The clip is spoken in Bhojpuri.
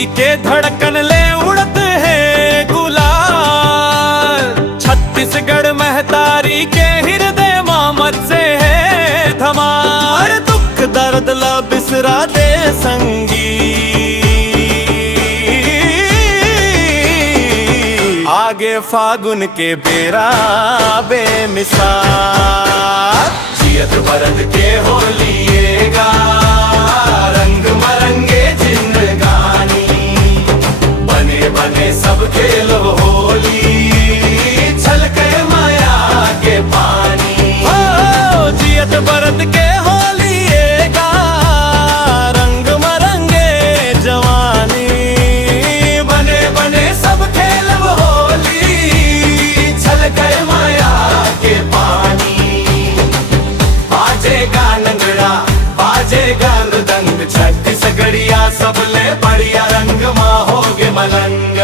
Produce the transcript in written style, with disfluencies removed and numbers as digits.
होली के धड़कन ले उड़ते हैं गुलाल। छत्तीसगढ़ महतारी के हृदय मामत से है धमाल। दुख दर्द ला बिसरा दे संगी, आगे फागुन के बेरा बेमिसाल। जियत बरत के होलिएगा रंग मरंगे जिंदगानी। बने बने सब खेलो होली, छलके माया के पानी। हो जियत बरत के होलिएगा रंग मरंगे जवानी। बने बने सब खेलो होली, छलके माया के पानी। बाजेगा नंगड़ा बाजेगा मृदंग, छत्तीसगढ़िया सबले बढ़िया रंग मा होगे मलंग।